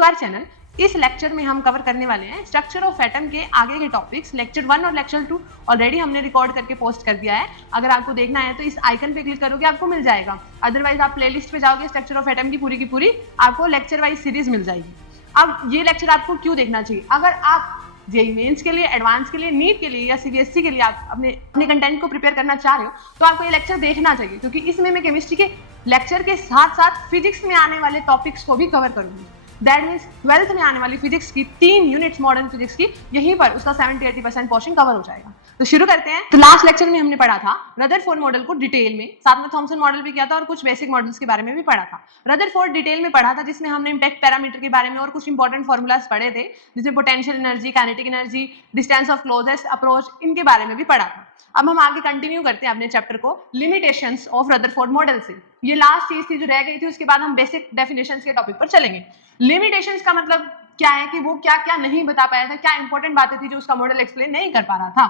To our channel. इस lecture में हम कवर करने वाले हैं स्ट्रक्चर ऑफ एटम के आगे के टॉपिक्स। लेक्चर 1 और लेक्चर 2 ऑलरेडी हमने रिकॉर्ड करके पोस्ट कर दिया है। अगर आपको देखना है तो इस आइकन पे क्लिक करोगे आपको मिल जाएगा, अदरवाइज आप प्लेलिस्ट पे जाओगे स्ट्रक्चर ऑफ एटम की पूरी आपको लेक्चर वाइज सीरीज मिल जाएगी। अब ये लेक्चर आपको क्यों देखना चाहिए? अगर आप जेईई मेंस के लिए, एडवांस के लिए, नीट के लिए या सीबीएसई के लिए आप अपने कंटेंट को प्रिपेयर करना चाह रहे हो तो आपको ये लेक्चर देखना चाहिए, क्योंकि इसमें मैं केमिस्ट्री के लेक्चर के साथ साथ फिजिक्स में आने वाले टॉपिक्स को भी कवर करूंगी। दैट मीन्स 12th में आने वाली फिजिक्स की 3 यूनिट्स मॉडर्न फिजिक्स की, यहीं पर उसका 70-80% पोर्शन कवर हो जाएगा। तो शुरू करते हैं। तो लास्ट लेक्चर में हमने पढ़ा था रदरफोर्ड मॉडल को डिटेल में, साथ में थॉमसन मॉडल भी किया था और कुछ बेसिक मॉडल्स के बारे में भी पढ़ा था। रदरफोर्ड डिटेल में पढ़ा था जिसमें हमने इम्पैक्ट पैरामीटर के बारे में और कुछ इंपॉर्टेंट फॉर्मूलाज पढ़े थे, जिसमें potential energy, kinetic energy, distance of closest approach, इनके बारे में भी पढ़ा था। अब हम आगे कंटिन्यू करते हैं अपने चैप्टर को लिमिटेशंस ऑफ रदरफोर्ड मॉडल से। ये लास्ट चीज थी जो रह गई थी, उसके बाद हम बेसिक डेफिनेशंस के टॉपिक पर चलेंगे। लिमिटेशंस का मतलब क्या है कि वो क्या क्या नहीं बता पाया था, क्या इंपॉर्टेंट बातें थी जो उसका मॉडल एक्सप्लेन नहीं कर पा रहा था।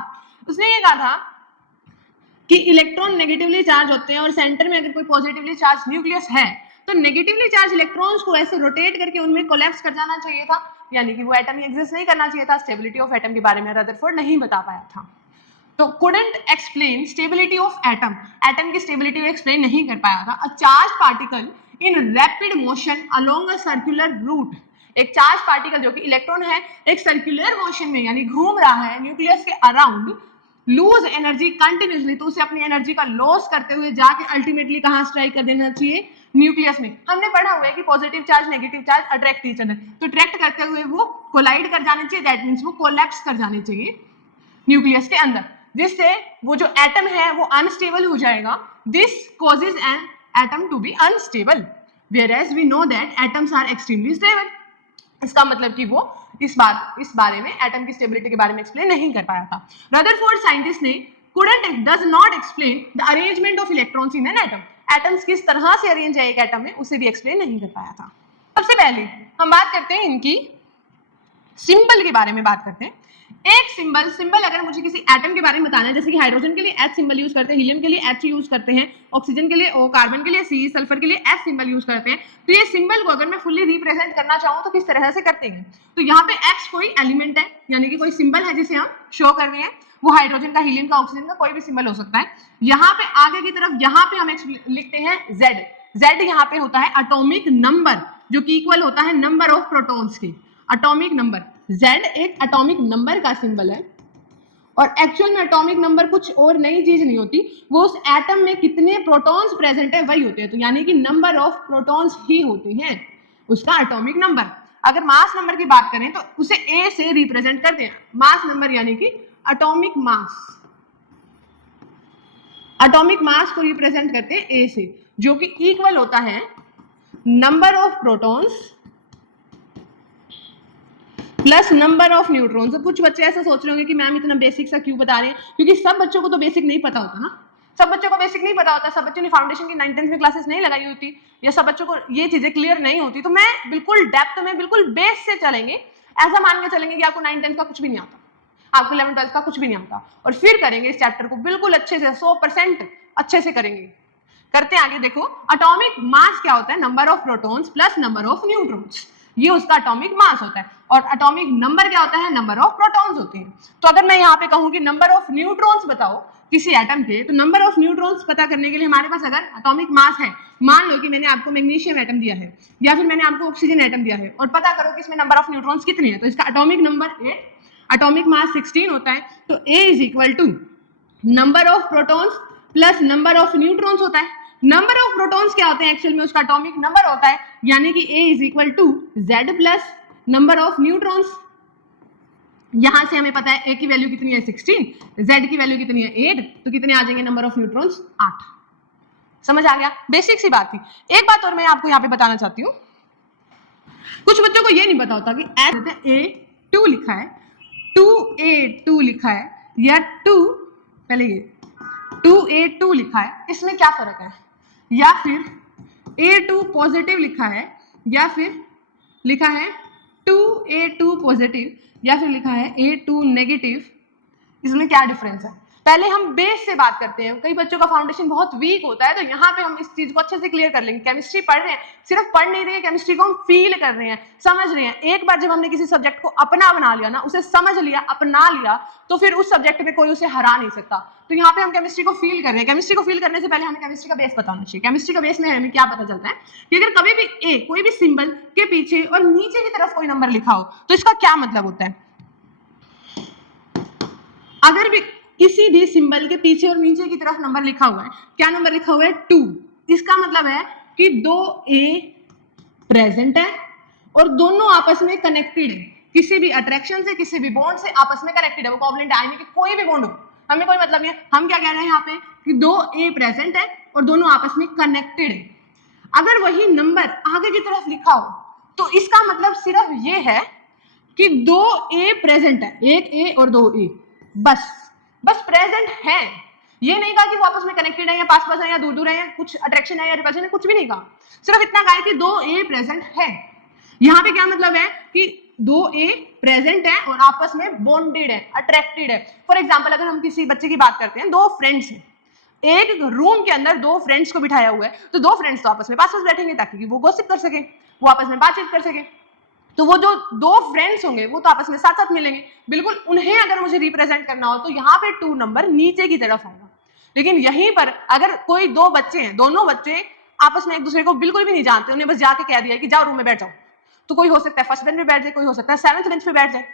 उसने ये कहा था कि इलेक्ट्रॉन नेगेटिवली चार्ज होते हैं और सेंटर में अगर कोई पॉजिटिवली चार्ज न्यूक्लियस है तो नेगेटिवली चार्ज इलेक्ट्रॉन्स को ऐसे रोटेट करके उनमें कोलैप्स कर जाना चाहिए था, यानी कि वो एटम ही एग्जिस्ट नहीं करना चाहिए था। स्टेबिलिटी ऑफ एटम के बारे में रदरफोर्ड नहीं बता पाया था, तो couldn't explain stability of atom, atom की स्टेबिलिटी एक्सप्लेन नहीं कर पाया था। A charged particle in rapid motion along a circular route, एक चार्ज पार्टिकल जो कि इलेक्ट्रॉन है एक सर्कुलर मोशन में यानी घूम रहा है न्यूक्लियस के अराउंड, लूज एनर्जी कंटिन्यूसली, तो उसे अपनी एनर्जी का लॉस करते हुए जाके अल्टीमेटली कहां स्ट्राइक कर देना चाहिए? न्यूक्लियस में। हमने पढ़ा हुआ है कि positive charge negative charge attract each other, तो अट्रैक्ट करते हुए वो कोलाइड कर जाने चाहिए, दैट मींस वो कोलैप्स कर जाने चाहिए न्यूक्लियस के अंदर, जिससे वो जो एटम है वो अनस्टेबल हो जाएगा। This causes an atom to be unstable, whereas we know that atoms are extremely stable। इसका मतलब कि वो इस बारे में एटम की स्टेबिलिटी के बारे में एक्सप्लेन नहीं कर पाया था। रदरफोर्ड साइंटिस्ट ने does not explain the arrangement of electrons in an atom, atoms किस तरह से अरेंज है एक एटम में उसे भी एक्सप्लेन नहीं कर पाया था। सबसे पहले हम बात करते हैं इनकी सिंबल के बारे में बात करते हैं। एक सिंबल अगर मुझे किसी एटम के बारे में बताना है, जैसे कि हाइड्रोजन के लिए H सिंबल यूज करते हैं, हीलियम के लिए H यूज करते हैं, ऑक्सीजन के लिए O, कार्बन के लिए C, सल्फर के लिए S सिंबल यूज करते हैं। तो ये सिंबल को अगर मैं फुल्ली रिप्रेजेंट करना चाहूँ तो किस तरह से करते हैं? तो यहाँ पे X कोई एलिमेंट है, यानी कि कोई सिंबल है जिसे हम शो कर रहे हैं, वो हाइड्रोजन का, हीलियम का, ऑक्सीजन का कोई भी सिंबल हो सकता है। यहाँ पे आगे की तरफ यहाँ पे हम लिखते हैं Z यहाँ पे होता है एटॉमिक नंबर, जो कि इक्वल होता है नंबर ऑफ प्रोटॉन्स के। एटॉमिक नंबर, Z एक एटॉमिक नंबर का सिंबल है और एक्चुअल में एटॉमिक नंबर कुछ और नई चीज नहीं होती, वो उस एटम में कितने प्रोटॉन्स प्रेजेंट है वही होते हैं, तो यानी कि नंबर ऑफ प्रोटॉन्स ही होते हैं उसका एटॉमिक नंबर। अगर मास नंबर की बात करें तो उसे A से रिप्रेजेंट करते हैं, मास नंबर यानी कि एटॉमिक मास को रिप्रेजेंट करते हैं A से, जो कि इक्वल होता है number of protons plus number of neutrons. तो कुछ बच्चे ऐसा सोच रहे होंगे कि मैम इतना बेसिक सा क्यों बता रहे हैं, क्योंकि सब बच्चों को तो बेसिक नहीं पता होता ना, सब बच्चों को बेसिक नहीं पता होता, सब बच्चों ने फाउंडेशन की 9th 10th में क्लासेस नहीं लगाई होती, या सब बच्चों को ये चीजें क्लियर नहीं होती। तो मैं बिल्कुल डेप्थ में, बिल्कुल बेस से चलेंगे, ऐसा मान के चलेंगे कि आपको 9th 10th का कुछ भी नहीं आता, आपको 11th 12th का कुछ भी नहीं आता, और फिर करेंगे इस चैप्टर को बिल्कुल अच्छे से 100% अच्छे से करेंगे। करते हैं आगे। देखो एटॉमिक मास क्या होता है? Number of protons plus number of neutrons, ये उसका एटॉमिक मास होता है। और एटॉमिक नंबर क्या होता है? नंबर ऑफ प्रोटॉन्स होते हैं। तो अगर मैं यहाँ पे कहूँ कि नंबर ऑफ न्यूट्रॉन्स बताओ किसी एटम के, तो नंबर ऑफ न्यूट्रॉन्स पता करने के लिए हमारे पास अगर एटॉमिक मास है, मान लो कि मैंने आपको मैग्नीशियम एटम दिया है या फिर मैंने आपको ऑक्सीजन एटम दिया है, और पता करो कि इसमें नंबर ऑफ न्यूट्रॉन्स कितने हैं, तो इसका एटॉमिक नंबर 8, एटॉमिक मास 16 होता है। तो A is equal to number of protons plus number of neutrons होता है। नंबर ऑफ प्रोटॉन्स क्या होते हैं? एक्चुअल में उसका एटॉमिक नंबर होता है, यानी कि A is equal to Z plus number of neutrons. यहां से हमें पता है A की वैल्यू कितनी है 16, Z की वैल्यू कितनी है 8, तो कितने आ जाएंगे नंबर ऑफ न्यूट्रॉन्स? 8। समझ आ गया? बेसिक सी बात थी। एक बात और मैं आपको यहाँ पे बताना चाहती हूँ, कुछ बच्चों को ये नहीं पता होता कि A2 लिखा है, 2A2 लिखा है, या 2 पहले ये 2A2 लिखा है, इसमें क्या फर्क है? या फिर A2 पॉजिटिव लिखा है, या फिर लिखा है 2A2 पॉजिटिव, या फिर लिखा है A2 नेगेटिव, इसमें क्या डिफरेंस है? पहले हम बेस से बात करते हैं। कई बच्चों का फाउंडेशन बहुत वीक होता है, तो यहाँ पे हम इस चीज को अच्छे से क्लियर कर लेंगे। केमिस्ट्री पढ़ रहे हैं, सिर्फ पढ़ नहीं रहे हैं, केमिस्ट्री को हम फील कर रहे हैं, समझ रहे हैं। एक बार जब हमने किसी सब्जेक्ट को अपना बना लिया ना, उसे समझ लिया, अपना लिया, तो फिर उस सब्जेक्ट में कोई उसे हरा नहीं सकता। तो यहाँ पे हम केमिस्ट्री को फील कर रहे हैं। केमिस्ट्री को फील करने से पहले हमें केमिस्ट्री का बेस पता होना चाहिए। केमिस्ट्री का बेस में हमें क्या पता चलता है कि अगर कभी भी कोई भी सिंबल के पीछे और नीचे की तरफ कोई नंबर लिखा हो तो इसका क्या मतलब होता है। अगर भी किसी भी सिंबल के पीछे और नीचे की तरफ नंबर लिखा हुआ है, क्या नंबर लिखा हुआ है 2, इसका मतलब है कि 2A प्रेजेंट है और दोनों आपस में कनेक्टेड है। किसी भी अट्रैक्शन से, किसी भी बॉन्ड से आपस में कनेक्टेड है। वो कोवलेंट आयन के कोई भी बॉन्ड हो, हमें कोई मतलब नहीं है। हम क्या कह रहे हैं यहाँ पे कि 2A प्रेजेंट है और दोनों आपस में कनेक्टेड है। अगर वही नंबर आगे की तरफ लिखा हो तो इसका मतलब सिर्फ ये है कि 2A प्रेजेंट है, एक A और 2A, बस प्रेजेंट है। ये नहीं कहा कि वो आपस में कनेक्टेड है या पास पास है या दूर दूर है या कुछ अट्रैक्शन है या रिपल्शन है, कुछ भी नहीं कहा। सिर्फ इतना कहा है कि 2A प्रेजेंट है। यहाँ पे क्या मतलब है कि 2A प्रेजेंट है और आपस में बॉन्डेड है, अट्रैक्टेड है। फॉर एग्जाम्पल अगर हम किसी बच्चे की बात करते हैं, 2 फ्रेंड्स हैं, एक रूम के अंदर 2 फ्रेंड्स को बिठाया हुआ है, तो 2 फ्रेंड्स तो आपस में पास पास बैठेंगे ताकि वो गॉसिप कर सके, वो आपस में बातचीत कर सके। तो वो जो 2 फ्रेंड्स होंगे वो तो आपस में साथ साथ मिलेंगे। बिल्कुल उन्हें अगर मुझे रिप्रेजेंट करना हो तो यहाँ पे 2 नंबर नीचे की तरफ आएगा। लेकिन यहीं पर अगर कोई 2 बच्चे हैं, दोनों बच्चे आपस में एक दूसरे को बिल्कुल भी नहीं जानते, उन्हें बस जाके कह दिया कि जाओ रूम में बैठ जाओ, तो कोई हो सकता है फर्स्ट बेंच पे बैठ जाए, कोई हो सकता है 7th बेंच पे बैठ जाए।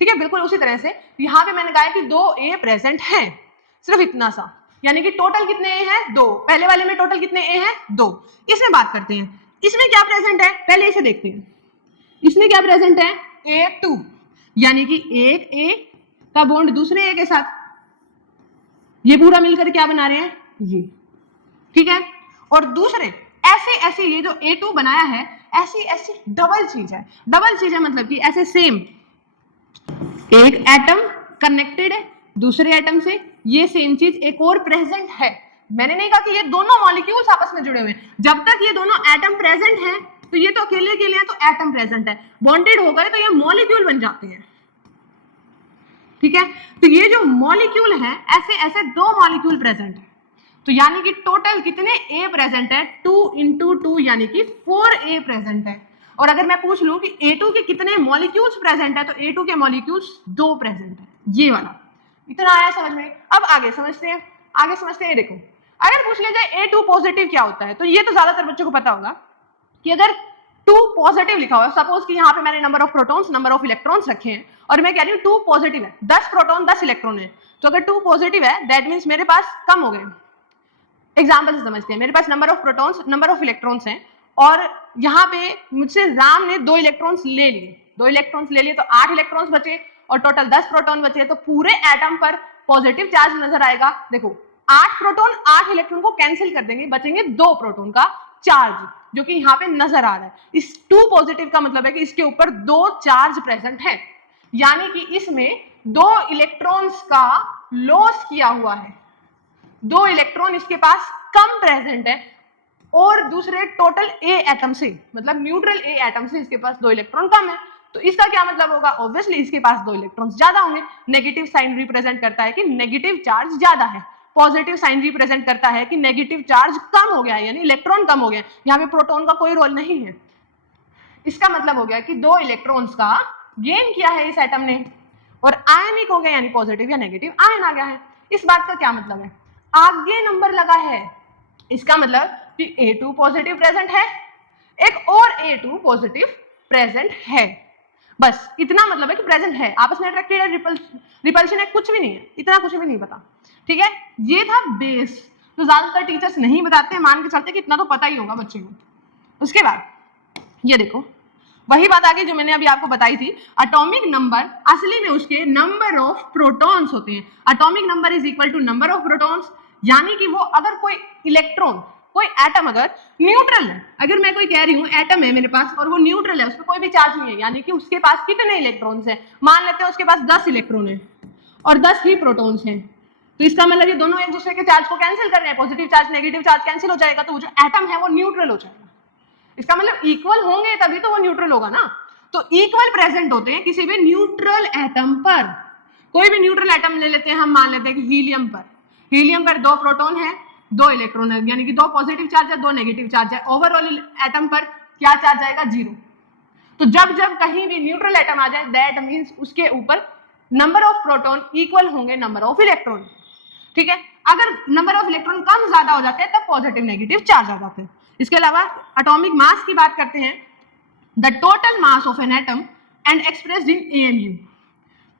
ठीक है, बिल्कुल उसी तरह से यहाँ पे मैंने कहा कि 2A प्रेजेंट है, सिर्फ इतना सा। यानी कि टोटल कितने A हैं 2, पहले वाले में टोटल कितने A हैं 2। इसमें बात करते हैं, इसमें क्या प्रेजेंट है, पहले इसे देखते हैं। इसमें क्या प्रेजेंट है A2, यानी कि एक A का बॉन्ड दूसरे A के साथ, ये पूरा मिलकर क्या बना रहे हैं ये। ठीक है, और दूसरे ऐसे ये जो A2 बनाया है ऐसी डबल चीज है। डबल चीज है मतलब कि ऐसे सेम एक एटम कनेक्टेड है दूसरे एटम से, ये सेम चीज एक और प्रेजेंट है। मैंने नहीं कहा कि ये दोनों मॉलिक्यूल्स आपस में जुड़े हुए हैं, जब तक ये दोनों एटम प्रेजेंट है तो ये तो अकेले अकेले हैं, तो एटम प्रेजेंट है। बॉन्डेड हो गए तो ये मॉलिक्यूल बन जाते हैं। ठीक है, तो ये जो मॉलिक्यूल है ऐसे 2 मॉलिक्यूल प्रेजेंट है, तो यानी कि टोटल कितने A प्रेजेंट है 2 × 2 यानी कि 4A प्रेजेंट है। और अगर मैं पूछ लूं कि A2 के कितने मॉलिक्यूल्स प्रेजेंट है तो A2 के मॉलिक्यूल्स 2 प्रेजेंट है। ये वाला इतना आया समझ में। अब आगे समझते हैं। देखो, अगर पूछ लिया जाए A2 पॉजिटिव क्या होता है, तो ये तो ज्यादातर बच्चों को पता होगा कि अगर 2 पॉजिटिव लिखा हुआ है, सपोज कि यहाँ पे मैंने number of protons, number of electrons रखे हैं और मैं कह रही हूँ 2 पॉजिटिव है, 10 प्रोटॉन 10 इलेक्ट्रॉन है, तो अगर 2 पॉजिटिव है दैट मीन्स मेरे पास कम हो गए। एग्जाम्पल से समझते हैं, मेरे पास number of protons, number of electrons हैं और यहाँ पे मुझसे राम ने 2 इलेक्ट्रॉन्स ले लिए, तो 8 इलेक्ट्रॉन्स बचे और टोटल 10 प्रोटॉन बचे, तो पूरे एटम पर पॉजिटिव चार्ज नजर आएगा। देखो 8 प्रोटॉन 8 इलेक्ट्रॉन को कैंसिल कर देंगे, बचेंगे 2 प्रोटॉन का चार्ज जो कि यहाँ पे नजर आ रहा है। इस 2 पॉजिटिव का मतलब है कि इसके ऊपर 2 चार्ज प्रेजेंट है, यानी कि इसमें 2 इलेक्ट्रॉन्स का लॉस किया हुआ है, 2 इलेक्ट्रॉन इसके पास कम प्रेजेंट है और दूसरे टोटल A एटम से, मतलब न्यूट्रल A एटम से इसके पास 2 इलेक्ट्रॉन कम है। तो इसका क्या मतलब होगा, ऑब्वियसली इसके पास 2 इलेक्ट्रॉन्स ज्यादा होंगे। नेगेटिव साइन रिप्रेजेंट करता है कि नेगेटिव चार्ज ज्यादा है, पॉजिटिव साइन रिप्रेजेंट करता है कि नेगेटिव चार्ज कम हो गया है, यानी इलेक्ट्रॉन कम हो गया। यहाँ पे प्रोटॉन का कोई रोल नहीं है। इसका मतलब हो गया कि 2 इलेक्ट्रॉन्स का गेन किया है इस एटम ने और आयनिक हो गया, यानी पॉजिटिव या नेगेटिव आयन आ गया है। इस बात का क्या मतलब है, आगे नंबर लगा है, इसका मतलब कि A2 पॉजिटिव प्रेजेंट है, एक और A2 पॉजिटिव प्रेजेंट है। बस इतना मतलब है कि प्रेजेंट है, आपस में अट्रैक्टेड है, रिपल्शन है, कुछ भी नहीं है, इतना कुछ भी नहीं पता। ठीक है, ये था बेस, तो ज्यादातर टीचर्स नहीं बताते, मान के चलते कि इतना तो पता ही होगा बच्चे को। उसके बाद ये देखो, वही बात आगे जो मैंने अभी आपको बताई थी, एटॉमिक नंबर असली में उसके नंबर ऑफ प्रोटॉन्स होते हैं। Atomic number is equal to number of protons, यानी कि वो अगर कोई इलेक्ट्रॉन, कोई एटम अगर न्यूट्रल है, अगर मैं कोई कह रही हूँ एटम है मेरे पास और वो न्यूट्रल है, उसमें कोई भी चार्ज नहीं है, यानी कि उसके पास कितने इलेक्ट्रॉन्स हैं, मान लेते हैं उसके पास 10 इलेक्ट्रॉन है और 10 ही प्रोटॉन्स हैं, तो इसका मतलब ये दोनों एक दूसरे के चार्ज को कैंसिल कर रहे हैं, positive charge negative charge cancel हो जाएगा, तो वो जो एटम है वो न्यूट्रल हो जाएगा। इसका मतलब इक्वल होंगे तभी तो वो न्यूट्रल होगा ना, तो इक्वल प्रेजेंट होते हैं किसी भी न्यूट्रल एटम पर। कोई भी न्यूट्रल एटम ले लेते हैं, हम मान लेते हैं कि हीलियम पर 2 प्रोटॉन है 2 इलेक्ट्रॉन है, यानी कि 2 पॉजिटिव चार्ज है 2 नेगेटिव चार्ज है। ओवरऑल एटम पर क्या चार्ज आएगा? 0। तो जब जब कहीं भी न्यूट्रल एटम आ जाए दैट मीन्स उसके ऊपर नंबर ऑफ प्रोटॉन इक्वल होंगे नंबर ऑफ इलेक्ट्रॉन। ठीक है, अगर नंबर ऑफ इलेक्ट्रॉन कम ज्यादा हो जाते हैं तब पॉजिटिव नेगेटिव चार्ज आ जाते हैं। इसके अलावा एटॉमिक मास की बात करते हैं, the total mass of an atom and expressed in AMU।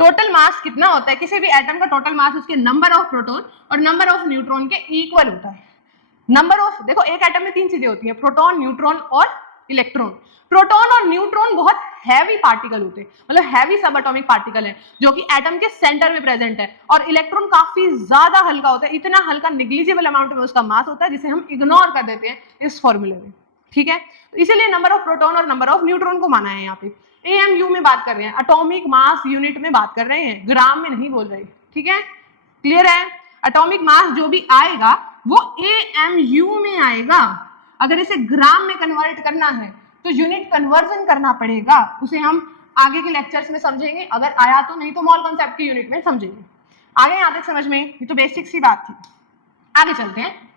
Total mass कितना होता है? किसी भी एटम का टोटल मास उसके नंबर ऑफ प्रोटॉन और नंबर ऑफ न्यूट्रॉन के इक्वल होता है। नंबर ऑफ, देखो एक एटम में 3 चीजें होती हैं, प्रोटॉन, न्यूट्रॉन और इलेक्ट्रॉन। प्रोटॉन और न्यूट्रॉन बहुत हैवी पार्टिकल होते हैं, मतलब हैवी सब एटॉमिक पार्टिकल है जो कि एटम के सेंटर में प्रेजेंट है, और इलेक्ट्रॉन काफी ज्यादा हल्का होता है, इतना हल्का निग्लिजिबल अमाउंट में उसका मास होता है जिसे हम इग्नोर कर देते हैं इस फॉर्मूले में। ठीक है, तो इसीलिए नंबर ऑफ प्रोटॉन और नंबर ऑफ न्यूट्रॉन को माना है यहाँ पे। AMU में बात कर रहे हैं, एटॉमिक मास यूनिट में बात कर रहे हैं, ग्राम में नहीं बोल रहे। ठीक है, क्लियर है? एटॉमिक मास जो भी आएगा वो AMU में आएगा। अगर इसे ग्राम में कन्वर्ट करना है तो यूनिट कन्वर्जन करना पड़ेगा, उसे हम आगे के लेक्चर्स में समझेंगे, अगर आया तो, नहीं तो मॉल कॉन्सेप्ट की यूनिट में समझेंगे। आगे यहाँ तक समझ में? ये तो बेसिक सी बात थी। आगे चलते हैं,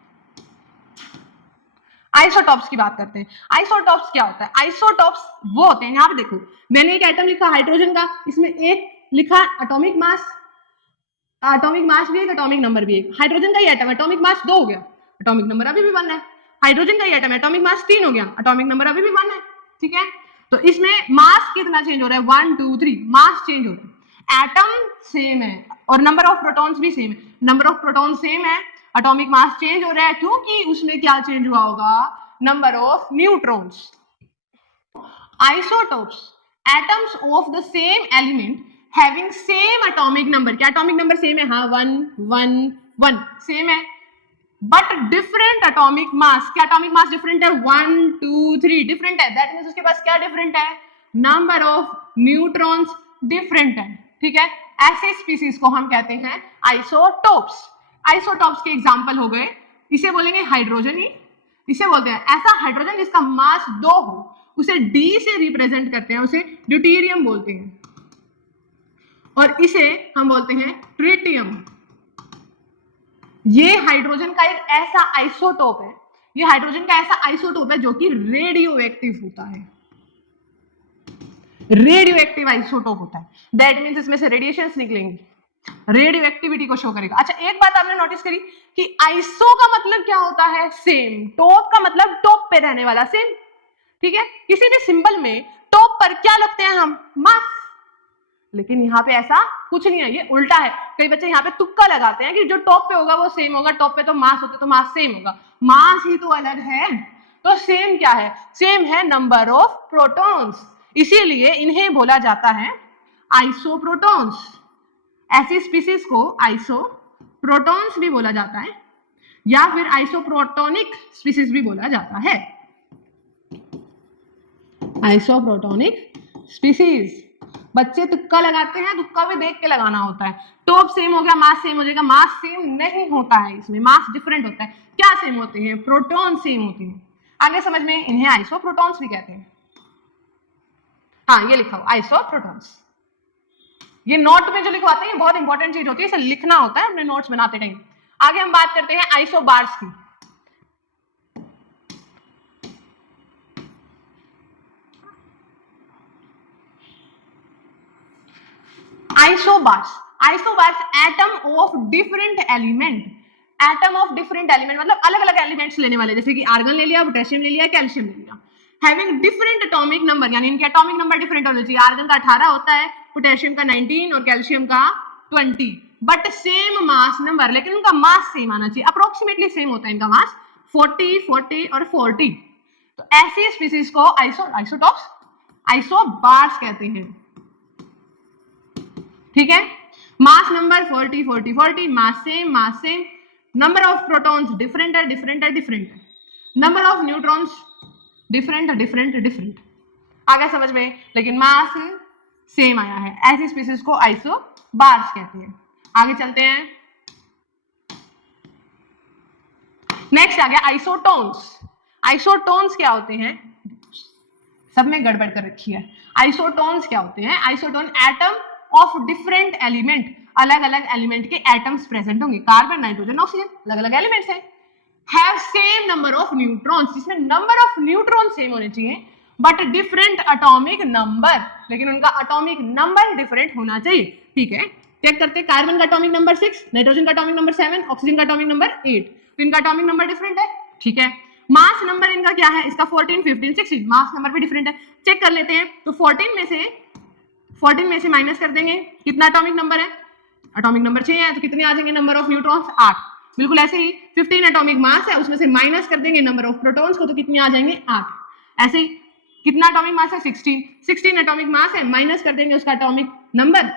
आइसोटॉप्स की बात करते हैं। आइसोटॉप्स क्या होता है? आइसोटॉप्स वो होते हैं, यहाँ पे देखो मैंने एक एटम लिखा हाइड्रोजन का, इसमें एक लिखा एटॉमिक मास भी एक, एटॉमिक नंबर भी एक। हाइड्रोजन का ही एटम, एटॉमिक मास 2 हो गया, एटॉमिक नंबर अभी भी 1 है। हाइड्रोजन का ही एटम, एटॉमिक मास 3 हो गया, एटॉमिक नंबर अभी भी 1 है। ठीक है, तो इसमें मास कितना चेंज हो रहा है? 1 2 3 मास चेंज हो रहा है। एटम सेम है और नंबर ऑफ प्रोटॉन्स भी सेम है, नंबर ऑफ प्रोटॉन सेम है, एटॉमिक मास चेंज हो रहा है क्योंकि उसमें क्या चेंज हुआ होगा? Number of neutrons. Isotopes, atoms of the same element having same atomic number. क्या एटॉमिक नंबर सेम है? हाँ, 1 1 1 सेम है, बट डिफरेंट एटॉमिक मास। क्या एटॉमिक मास डिफरेंट है? 1 2 3 डिफरेंट है, दैट मींस उसके पास क्या डिफरेंट है? नंबर ऑफ न्यूट्रॉन्स डिफरेंट है। ठीक है, ऐसे स्पीसीज को हम कहते हैं आइसोटोप्स। आइसोटोप्स के एग्जांपल हो गए, इसे बोलेंगे हाइड्रोजन ही, इसे बोलते हैं ऐसा हाइड्रोजन जिसका मास 2 हो, उसे D से रिप्रेजेंट करते हैं, उसे ड्यूटेरियम बोलते हैं, और इसे हम बोलते हैं ट्रिटियम। ये हाइड्रोजन का एक ऐसा आइसोटोप है, ये हाइड्रोजन का ऐसा आइसोटोप है जो कि रेडियो एक्टिव होता है, रेडियो एक्टिव आइसोटोप होता है। दैट मींस इसमें से रेडिएशंस निकलेंगी, रेडियो एक्टिविटी को शो करेगा। अच्छा, एक बात आपने नोटिस करी कि आइसो का मतलब क्या होता है? सेम। टॉप का मतलब टॉप पे रहने वाला, सेम। ठीक है, किसी भी सिंबल में टॉप पर क्या लगते हैं हम? मास। लेकिन यहाँ पे ऐसा कुछ नहीं है, ये उल्टा है। कई बच्चे यहाँ पे तुक्का लगाते हैं कि जो टॉप पे होगा वो सेम होगा, टॉप पे तो मास होते तो मास सेम होगा। मास ही तो अलग है, तो सेम क्या है? सेम है नंबर ऑफ प्रोटॉन्स, इसीलिए इन्हें बोला जाता है आइसोप्रोटॉन्स। ऐसी स्पीसीज को आइसोप्रोटॉन्स भी बोला जाता है, या फिर आइसोप्रोटोनिक स्पीसीज भी बोला जाता है। आइसोप्रोटोनिक स्पीसीज, बच्चे तुक्का लगाते हैं, तुक्का भी देख के लगाना होता है। टॉप सेम हो गया, मास सेम हो जाएगा, मास सेम नहीं होता है, इसमें मास डिफरेंट होता है। क्या सेम होते हैं? प्रोटॉन सेम होते हैं। आगे समझ में, इन्हें आइसोप्रोटॉन्स भी कहते हैं। हाँ, ये लिखा हो आइसोप्रोटॉन्स। ये नोट में जो लिखवाते हैं बहुत इंपॉर्टेंट चीज होती है, इसे लिखना होता है अपने नोट्स बनाते टाइम। आगे हम बात करते हैं आइसोबार्स की। Isobars atom of different element. Atom of different element मतलब अलग अलग एलिमेंट्स लेने वाले, जैसे कि आर्गन ले लिया, पोटेशियम ले लिया, कैल्शियम ले लिया। हैविंग डिफरेंट एटॉमिक नंबर, यानी इनके एटॉमिक नंबर डिफरेंट होने चाहिए। आर्गन का 18 होता है, पोटेशियम का 19 और कैल्शियम का 20, बट सेम मास नंबर, लेकिन उनका मास सेम आना चाहिए, अप्रोक्सीमेटली सेम होता है इनका मास, 40 40 और 40। तो ऐसी स्पीसीज को आइसोटॉप्स, आइसोबार्स कहते हैं। ठीक है, mass number 40 40 40, mass same, number of protons different है, नंबर ऑफ न्यूट्रॉन्स डिफरेंट। आगे समझ में, लेकिन मास सेम आया है। ऐसी स्पीसीज को आइसोबार्स कहते हैं। आगे चलते हैं, नेक्स्ट आ गया आइसोटोन्स। आइसोटोन्स क्या होते हैं? सब में गड़बड़ कर रखी है। आइसोटोन्स क्या होते हैं? Isotone atom of different element, अलग अलग एलिमेंट के एटम्स प्रेजेंट होंगे, कार्बन नाइट्रोजन ऑक्सीजन अलग अलग एलिमेंट्स हैं, have same number of neutrons, जिसमें नंबर ऑफ न्यूट्रॉन सेम होने चाहिए बट डिफरेंट एटॉमिक नंबर, लेकिन उनका एटॉमिक नंबर डिफरेंट होना चाहिए। ठीक है, चेक करते हैं, कार्बन का एटॉमिक नंबर 6, नाइट्रोजन का एटॉमिक नंबर 7, ऑक्सीजन का एटॉमिक नंबर 8, तो इनका एटॉमिक नंबर डिफरेंट है। ठीक है, मास नंबर इनका क्या है, इसका 14, 15, 16, मास नंबर भी डिफरेंट है। चेक कर लेते हैं, तो 14 में से माइनस कर देंगे, कितना एटॉमिक नंबर है, एटॉमिक नंबर 6 है, तो कितने आ जाएंगे नंबर ऑफ न्यूट्रॉन्स, 8। बिल्कुल ऐसे ही 15 एटॉमिक मास है, उसमें से माइनस कर देंगे नंबर ऑफ प्रोटॉन्स को, तो कितने आ जाएंगे, 8। ऐसे ही कितना एटॉमिक मास है, 16 एटॉमिक मास है, माइनस कर देंगे उसका एटॉमिक नंबर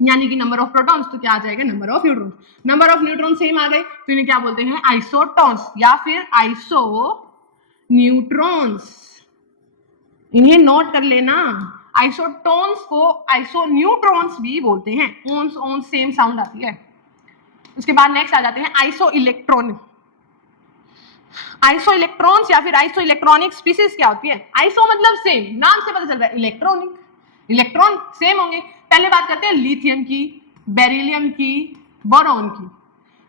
यानी कि नंबर ऑफ प्रोटॉन्स, तो क्या आ जाएगा, number of neutrons. Number of neutron same आ गए, तो इन्हें क्या बोलते हैं, आइसोटॉन्स या फिर आइसो न्यूट्रॉन्स। इन्हें नोट कर लेना, आइसोटॉन्स को आइसो न्यूट्रॉन्स भी बोलते हैं, ओन्स ओन्स सेम साउंड आती है। उसके बाद नेक्स्ट आ जाते हैं आइसो इलेक्ट्रॉन। आइसो इलेक्ट्रॉन्स या फिर आइसो इलेक्ट्रॉनिक स्पीसीज क्या होती है, आइसो मतलब सेम, नाम से पता चल रहा है, इलेक्ट्रॉनिक, इलेक्ट्रॉन सेम होंगे। पहले बात करते हैं लिथियम की, बेरिलियम की, बोरॉन की।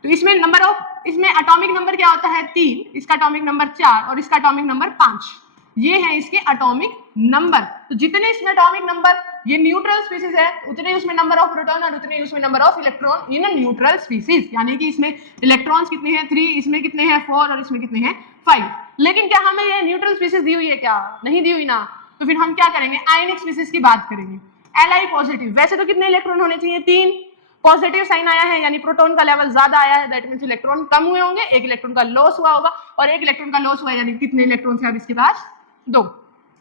तो इसमें नंबर ऑफ, इसमें एटॉमिक नंबर क्या होता है, 3, इसका एटॉमिक नंबर 4 और इसका एटॉमिक नंबर 5, ये है इसके एटॉमिक नंबर। तो जितने इसमें एटॉमिक नंबर, ये न्यूट्रल स्पीसीज है, उतने उसमें नंबर ऑफ प्रोटॉन और उतने उसमें number of electron in neutral species, यानी कि इसमें इलेक्ट्रॉन्स कितने हैं, 3, इसमें कितने हैं, 4 और इसमें कितने हैं, 5। लेकिन क्या हमें ये न्यूट्रल स्पीसीज दी हुई है, क्या नहीं दी हुई ना, तो फिर हम क्या करेंगे, आयनिक स्पीसीज की बात करेंगे। Li पॉजिटिव, वैसे तो कितने इलेक्ट्रॉन होने चाहिए, 3, पॉजिटिव साइन आया है यानी प्रोटॉन का लेवल ज्यादा आया है, दैट मींस इलेक्ट्रॉन कम हुए होंगे, एक इलेक्ट्रॉन का लॉस हुआ होगा, और एक इलेक्ट्रॉन का लॉस हुआ यानी कितने इलेक्ट्रॉन थे अब इसके पास, 2।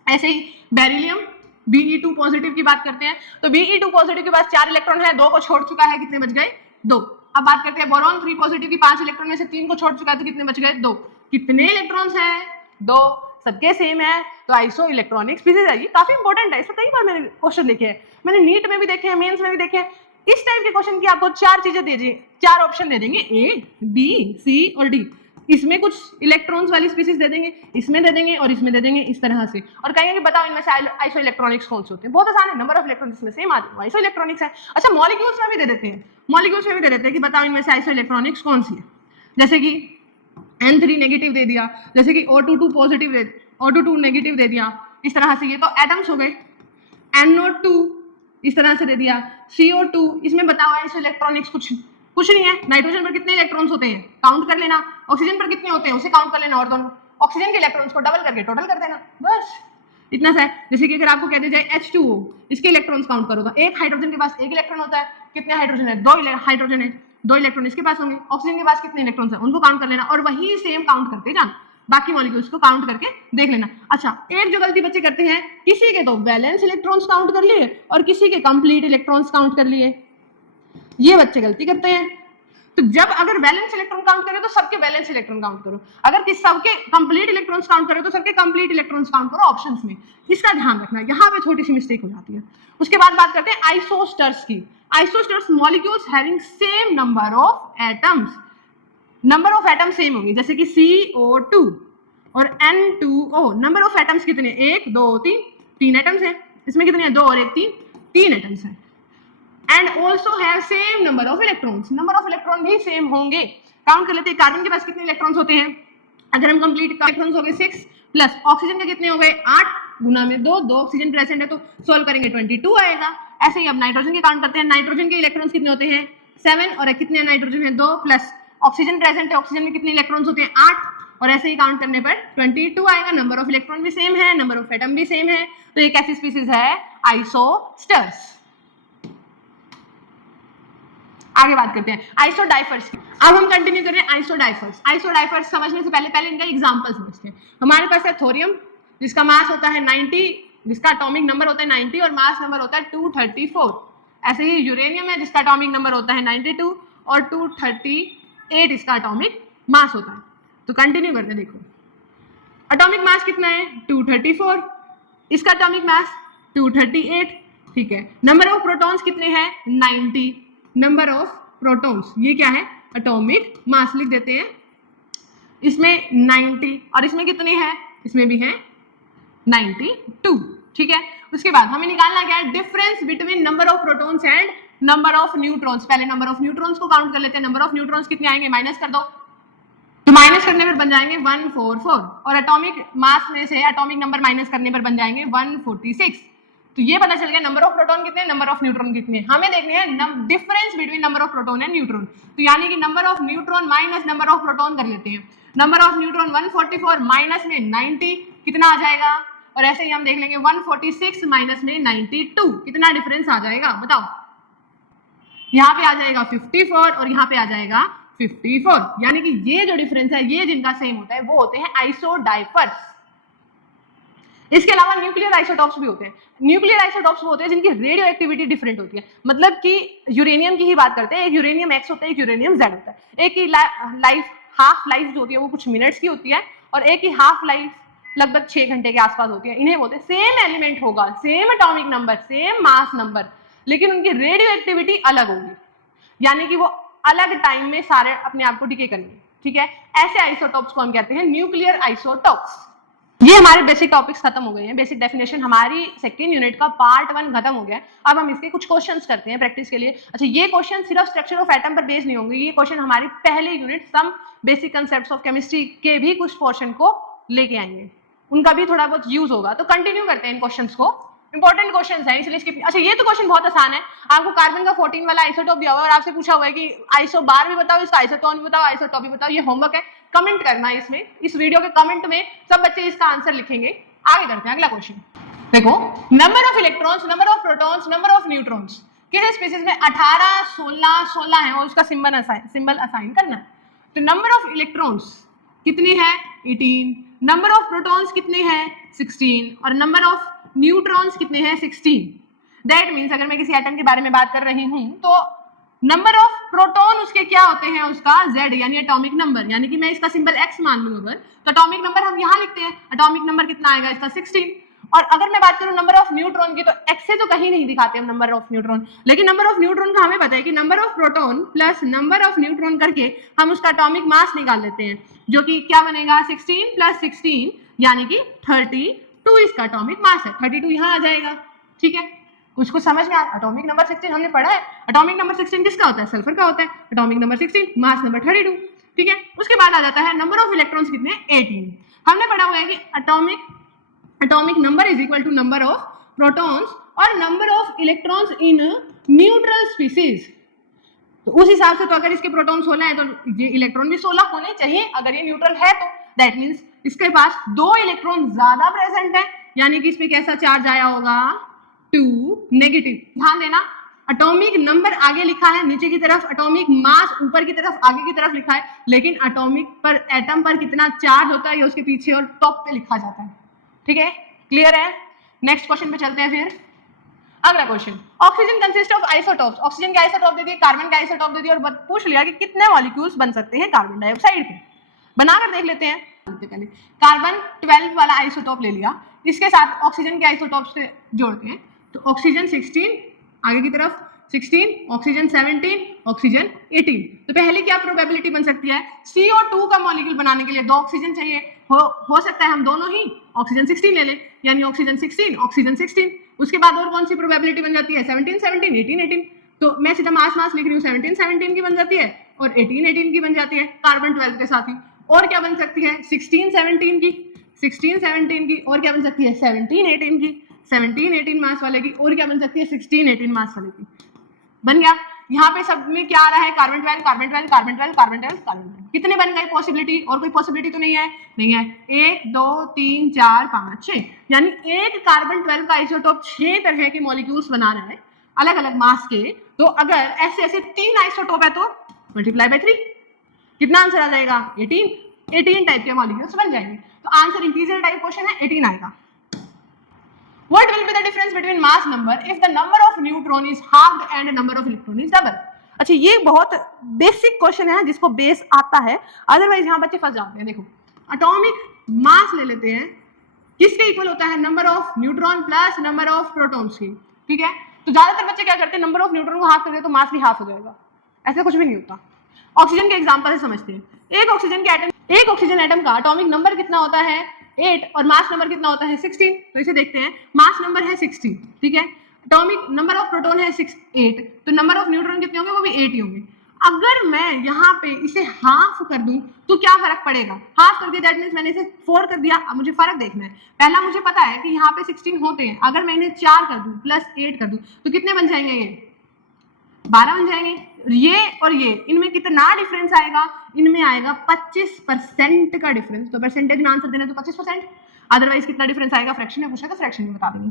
ऐसे ही बेरिलियम Be2 पॉजिटिव की बात करते हैं, तो Be2 पॉजिटिव के पास 4 इलेक्ट्रॉन है, 2 को छोड़ चुका है, कितने बच गए, 2। अब बात करते हैं बोरॉन 3 पॉजिटिव की 5 इलेक्ट्रॉन में से 3 को छोड़ चुका है, तो कितने बच गए, 2। कितने इलेक्ट्रॉन्स हैं, 2, सबके सेम है, तो आइसो इलेक्ट्रॉनिक स्पीसीज है। ये काफी इंपॉर्टेंट है, इसमें कई बार मैंने क्वेश्चन देखे हैं, मैंने नीट में भी देखे हैं, मेंस में भी देखे हैं। इस टाइप के क्वेश्चन की आपको 4 चीजें दे देंगे, 4 ऑप्शन दे देंगे, ए, बी, सी और डी। इसमें कुछ इलेक्ट्रॉन्स वाली स्पीसीज दे देंगे, इसमें दे देंगे और इसमें दे देंगे, इस तरह से, और कहेंगे कि बताओ इनमें से आइसो इलेक्ट्रॉनिक्स कौन से होते हैं। बहुत आसान है, नंबर ऑफ इलेक्ट्रॉन्स इसमें सेम आते हैं, आइसो इलेक्ट्रॉनिक्स है। अच्छा, मॉलिक्यूल्स में भी दे देते हैं, मॉलिक्यूल्स में भी दे देते हैं कि बताओ इनमें से आइसो इलेक्ट्रॉनिक्स कौन सी है, जैसे कि N3 नेगेटिव दे दिया, जैसे कि O22 पॉजिटिव दे, O22 नेगेटिव दे दिया, इस तरह से, ये तो एटम्स हो गए। NO2 इस तरह से दे दिया, CO2, इसमें बताओ आइसो इलेक्ट्रॉनिक्स कुछ नहीं है। नाइट्रोजन पर कितने इलेक्ट्रॉन्स होते हैं, काउंट कर लेना, ऑक्सीजन पर कितने होते हैं उसे काउंट कर लेना, और दोनों ऑक्सीजन के इलेक्ट्रॉन्स को डबल करके टोटल कर देना, बस इतना सा है। जैसे कि अगर आपको कह दिया जाए H2O, इसके इलेक्ट्रॉन्स काउंट करो, तो एक हाइड्रोजन के पास 1 इलेक्ट्रॉन होता है, कितने हाइड्रोजन है, 2 हाइड्रोजन है, 2 इलेक्ट्रॉन इसके पास होंगे, ऑक्सीजन के पास कितने इलेक्ट्रॉन्स हैं उनको काउंट कर लेना, और वही सेम काउंट करते जाना, बाकी मॉलिक्यूल्स को काउंट करके देख लेना। अच्छा, एक जो गलती बच्चे करते हैं, किसी के तो वैलेंस इलेक्ट्रॉन्स काउंट कर लिए और किसी के कंप्लीट इलेक्ट्रॉन्स काउंट कर लिए, ये बच्चे गलती करते हैं। तो जब अगर वैलेंस इलेक्ट्रॉन काउंट करो तो सबके वैलेंस इलेक्ट्रॉन काउंट करो, अगर किसी सबके कंप्लीट इलेक्ट्रॉन्स काउंट करो तो सबके कंप्लीट इलेक्ट्रॉन्स काउंट करो ऑप्शंस में, इसका ध्यान रखना, यहाँ पे छोटी सी मिस्टेक हो जाती है। उसके बाद बात करते हैं आइसोस्टर्स की। Isosters molecules having same number of atoms, number of atoms same होंगे, जैसे कि CO2 और N2O, नंबर ऑफ एटम्स कितने, 1 2 3 एटम्स हैं, इसमें कितने हैं, 2 और 1 3 एटम्स हैं। And also have same number of electrons, number of electron भी सेम होंगे। काउंट कर लेते हैं, कार्बन के पास कितने इलेक्ट्रॉन्स होते हैं, अगर हम कंप्लीट इलेक्ट्रॉन्स हो गए 6, प्लस ऑक्सीजन के कितने हो गए 8 गुना में 2 ऑक्सीजन प्रेजेंट है तो सोल्व करेंगे 22 आएगा। ऐसे ही अब नाइट्रोजन के काउंट करते हैं, नाइट्रोजन के इलेक्ट्रॉन्स कितने होते हैं 7, और कितने नाइट्रोजन है 2, प्लस ऑक्सीजन प्रेजेंट है, ऑक्सीजन में कितने इलेक्ट्रॉन्स होते हैं 8, और ऐसे ही काउंट करने पर 22 आएगा। नंबर ऑफ इलेक्ट्रॉन भी सेम है, नंबर ऑफ एटम भी सेम है, तो ये कैसी स्पीसीज है, आइसोस्टर्स। आगे बात करते हैं आइसोडाइफर्स की। अब हम कंटिन्यू करें आइसोडाइफर्स। आइसोडाइफर्स समझने से पहले इनका एग्जांपल समझते हैं। हमारे पास है थोरियम, जिसका मास होता है 90, जिसका एटॉमिक नंबर होता है 90 और मास नंबर होता है 234। ऐसे ही यूरेनियम है, जिसका एटॉमिक नंबर होता है 92 और 238 इसका एटॉमिक मास होता है। तो कंटिन्यू करते हैं, देखो एटॉमिक मास कितना है 234, इसका एटॉमिक मास 238, ठीक है। नंबर ऑफ प्रोटॉन्स कितने हैं 90, नंबर ऑफ प्रोटॉन्स, ये क्या है एटॉमिक मास, लिख देते हैं इसमें 90 और इसमें कितने हैं, इसमें भी है 92, ठीक है। उसके बाद हमें निकालना क्या है difference between number of protons and number of neutrons, पहले नंबर ऑफ न्यूट्रॉन्स को काउंट कर लेते हैं। नंबर ऑफ न्यूट्रॉन्स कितने आएंगे, माइनस कर दो, तो माइनस करने पर बन जाएंगे 144, और एटॉमिक मास में से एटॉमिक नंबर माइनस करने पर बन जाएंगे 146। तो ये पता चल गया नंबर ऑफ प्रोटॉन कितने, नंबर ऑफ न्यूट्रॉन कितने। हमें देखने हैं difference between number of proton and neutron, तो यानी कि number of neutron minus number of proton कर लेते हैं। नंबर ऑफ न्यूट्रॉन 144 माइनस में 90 कितना आ जाएगा, और ऐसे ही हम देख लेंगे 146 माइनस में 92 कितना डिफरेंस आ जाएगा, बताओ। यहाँ पे आ जाएगा 54 और यहाँ पे आ जाएगा 54, यानी कि ये जो डिफरेंस है ये जिनका सेम होता है वो होते हैं आइसोडाइफर्स। इसके अलावा न्यूक्लियर आइसोटॉप्स भी होते हैं। न्यूक्लियर आइसोटॉप्स वो होते हैं जिनकी रेडियो एक्टिविटी डिफरेंट होती है, मतलब कि यूरेनियम की ही बात करते हैं, एक यूरेनियम एक्स होता है, एक यूरेनियम जेड होता है। एक की लाइफ हाफ लाइफ जो होती है वो कुछ मिनट्स की होती है, और एक की हाफ लाइफ लगभग 6 घंटे के आसपास होती है। इन्हें बोलते हैं, सेम एलिमेंट होगा, same atomic number, same mass number, लेकिन उनकी रेडियो एक्टिविटी अलग होगी, यानी कि वो अलग टाइम में सारे अपने आप को डिके करेंगे, ठीक है। ऐसे आइसोटॉप्स को हम कहते हैं न्यूक्लियर आइसोटॉप्स। ये हमारे बेसिक टॉपिक्स खत्म हो गए हैं, बेसिक डेफिनेशन हमारी सेकंड यूनिट का पार्ट 1 खत्म हो गया है। अब हम इसके कुछ क्वेश्चंस करते हैं प्रैक्टिस के लिए। अच्छा, ये क्वेश्चन सिर्फ स्ट्रक्चर ऑफ एटम पर बेस्ड नहीं होंगे, ये क्वेश्चन हमारी पहले unit some basic concepts of chemistry के भी कुछ पोर्शन को लेके आएंगे, उनका भी थोड़ा बहुत यूज होगा। तो कंटिन्यू करते हैं इन क्वेश्चंस को, इंपॉर्टेंट क्वेश्चंस हैं इसलिए इसके। अच्छा, ये तो क्वेश्चन बहुत आसान है, आपको कार्बन का 14 वाला आइसोटॉप दिया हुआ है और आपसे पूछा हुआ है कि आइसो बार भी बताओ, इसका आइसोटोन भी बताओ, आइसोटॉप भी बताओ। ये होमवर्क है, कमेंट करना है इसमें, इस वीडियो के कमेंट में सब बच्चे इसका आंसर लिखेंगे। आगे करते हैं अगला क्वेश्चन। देखो, number of electrons, number of protons, number of neutrons, किस स्पीशीज में 18, 16, 16 है और उसका सिंबल असाइन करना है। तो नंबर ऑफ इलेक्ट्रॉन्स कितने हैं, 18, नंबर ऑफ प्रोटॉन्स कितने हैं, 16, और नंबर ऑफ न्यूट्रॉन्स कितने हैं, 16। दैट मीन्स अगर मैं किसी एटम के बारे में बात कर रही हूं तो नंबर ऑफ प्रोटॉन उसके क्या होते हैं, उसका Z यानी एटॉमिक नंबर, यानी कि मैं इसका सिंबल X मान लूं अगर, तो एटॉमिक नंबर हम यहाँ लिखते हैं, एटॉमिक नंबर कितना आएगा इसका 16। और अगर मैं बात करूं नंबर ऑफ न्यूट्रॉन की, तो X से तो कहीं नहीं दिखाते हम नंबर ऑफ न्यूट्रॉन, लेकिन नंबर ऑफ न्यूट्रॉन का हमें पता है कि number of proton plus number of neutron करके हम उसका एटॉमिक मास निकाल लेते हैं, जो कि क्या बनेगा, 16 प्लस 16 यानी कि 32 इसका एटॉमिक मास है। 32 यहाँ आ जाएगा, ठीक है। उसको समझ में आया, एटॉमिक नंबर 16 हमने पढ़ा है। एटॉमिक नंबर 16 किसका होता है, सल्फर का होता है। एटॉमिक नंबर 16, मास नंबर 32, ठीक है। उसके बाद आ जाता है नंबर ऑफ इलेक्ट्रॉन्स कितने, 18। हमने पढ़ा हुआ है कि atomic number is equal to number of protons और number of electrons in neutral species. तो उस हिसाब से तो अगर इसके प्रोटॉन 16 है तो ये इलेक्ट्रॉन भी 16 होने चाहिए। अगर ये न्यूट्रल है तो दैट मीन्स इसके पास 2 इलेक्ट्रॉन ज्यादा प्रेजेंट है, यानी कि इसमें कैसा चार्ज आया होगा, 2 नेगेटिव। ध्यान देना, एटॉमिक नंबर आगे लिखा है नीचे की तरफ, एटॉमिक मास ऊपर की तरफ आगे की तरफ लिखा है, लेकिन एटॉमिक पर एटम पर कितना चार्ज होता है ये उसके पीछे और टॉप पे लिखा जाता है, ठीक है। क्लियर है। नेक्स्ट क्वेश्चन पे चलते हैं फिर। अगला question, oxygen consist of isotopes. Oxygen के आइसोटॉप दे दिए, कार्बन का आइसोटॉप दे दिया और पूछ लिया कि कितने मॉलिक्यूल्स बन सकते हैं कार्बन डाइऑक्साइड के। बनाकर देख लेते हैं। पहले कार्बन 12 वाला आइसोटॉप ले लिया, इसके साथ ऑक्सीजन के आइसोटॉप से जोड़ते हैं, तो ऑक्सीजन 16 आगे की तरफ 16, ऑक्सीजन 17, ऑक्सीजन 18। तो पहले क्या प्रोबेबिलिटी बन सकती है, CO2 का मॉलिक्यूल बनाने के लिए 2 ऑक्सीजन चाहिए, हो सकता है हम दोनों ही ऑक्सीजन 16 ले लें, यानी ऑक्सीजन 16, ऑक्सीजन 16। उसके बाद और कौन सी प्रोबेबिलिटी बन जाती है, 17 17, 18 18। तो मैं सीधा मास लिख रही हूँ, 17 17 की बन जाती है और 18 18 की बन जाती है कार्बन 12 के साथ ही। और क्या बन सकती है, 16 17 की, 16 17 की, और क्या बन सकती है 17 18 की, 17 18 मास वाले की, और क्या बन सकती है 16 18 मास वाले की। बन गया। यहाँ पे सब में क्या आ रहा है, carbon 12 carbon 12 carbon 12 carbon 12 carbon 12। कितने बन गए पॉसिबिलिटी, और कोई पॉसिबिलिटी तो नहीं है, नहीं है। 1 2 3 4 5 6, यानी एक कार्बन 12 का आइसोटॉप 6 तरह के मॉलिक्यूल्स बना रहा है अलग अलग मास के। तो अगर ऐसे ऐसे 3 आइसोटॉप है तो मल्टीप्लाई बाय 3, कितना आंसर आ जाएगा, 18 टाइप के मॉलिक्यूल्स बन जाएंगे। तो आंसर इंटीजर टाइप क्वेश्चन है, 18 आएगा। What will be the difference between mass number if the number of neutron is halved and number of electron is double? अच्छा, ये बहुत बेसिक क्वेश्चन है जिसको बेस आता है, अदरवाइज यहाँ बच्चे फंस जाते हैं। देखो, एटॉमिक मास ले लेते हैं, किसके इक्वल होता है, number of neutron plus number of protons की, ठीक है। तो ज्यादातर बच्चे क्या करते हैं, नंबर ऑफ न्यूट्रॉन को हाफ कर दे तो मास भी हाफ हो जाएगा, ऐसा कुछ भी नहीं होता। ऑक्सीजन के एग्जाम्पल से समझते हैं। एक ऑक्सीजन एटम का एटॉमिक नंबर कितना होता है, 8, और मास नंबर कितना होता है 16। तो इसे देखते हैं, मास नंबर है 16, ठीक है। एटॉमिक नंबर ऑफ प्रोटॉन है 6 8, तो नंबर ऑफ न्यूट्रॉन कितने होंगे, वो भी 8 ही होंगे। अगर मैं यहाँ पे इसे हाफ कर दूं तो क्या फर्क पड़ेगा, हाफ कर दिया दैट मीन्स मैंने इसे 4 कर दिया। अब मुझे फर्क देखना है, पहला मुझे पता है कि यहाँ पे 16 होते हैं, अगर मैं इन्हें 4 कर दूं प्लस 8 कर दूं तो कितने बन जाएंगे, ये 12 बन जाएंगे। ये और ये इनमें कितना डिफरेंस आएगा, इनमें आएगा 25% का डिफरेंस। तो परसेंटेज में आंसर देना तो 25%, अदरवाइज कितना डिफरेंस आएगा, फ्रैक्शन में पूछा तो फ्रैक्शन में बता देंगे।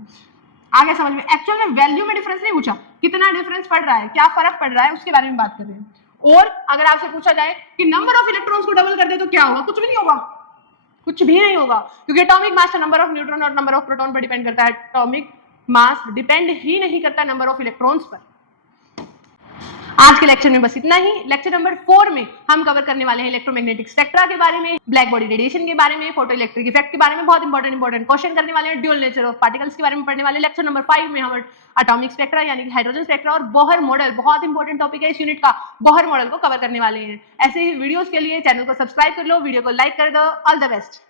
आगे समझ में, एक्चुअल में वैल्यू में डिफरेंस नहीं पूछा, कितना डिफरेंस पड़ रहा है, क्या फर्क पड़ रहा है, उसके बारे में बात कर रहे हैं। और अगर आपसे पूछा जाए कि नंबर ऑफ इलेक्ट्रॉन्स को डबल कर दे तो क्या होगा, कुछ भी नहीं होगा, कुछ भी नहीं होगा, क्योंकि atomic mass number of neutron और नंबर ऑफ प्रोटॉन पर डिपेंड करता है। एटॉमिक मास डिपेंड ही नहीं करता नंबर ऑफ इलेक्ट्रॉन्स पर। आज के लेक्चर में बस इतना ही। लेक्चर नंबर 4 में हम कवर करने वाले हैं इलेक्ट्रोमैग्नेटिक स्पेक्ट्रा के बारे में, ब्लैक बॉडी रेडिएशन के बारे में, फोटो इलेक्ट्रिक इफेक्ट के बारे में, बहुत इंपॉर्टेंट क्वेश्चन करने वाले हैं, ड्यूअल नेचर ऑफ पार्टिकल्स के बारे में पढ़ने वाले। लेक्चर नंबर 5 में हम एटॉमिक स्पेक्ट्रा यानी कि हाइड्रोजन स्पेक्ट्रा और बोहर मॉडल, बहुत इंपॉर्टेंट टॉपिक है इस यूनिट का, बोहर मॉडल को कवर करने वाले हैं। ऐसे ही वीडियोस के लिए चैनल को सब्सक्राइब कर लो, वीडियो को लाइक कर दो। All the best.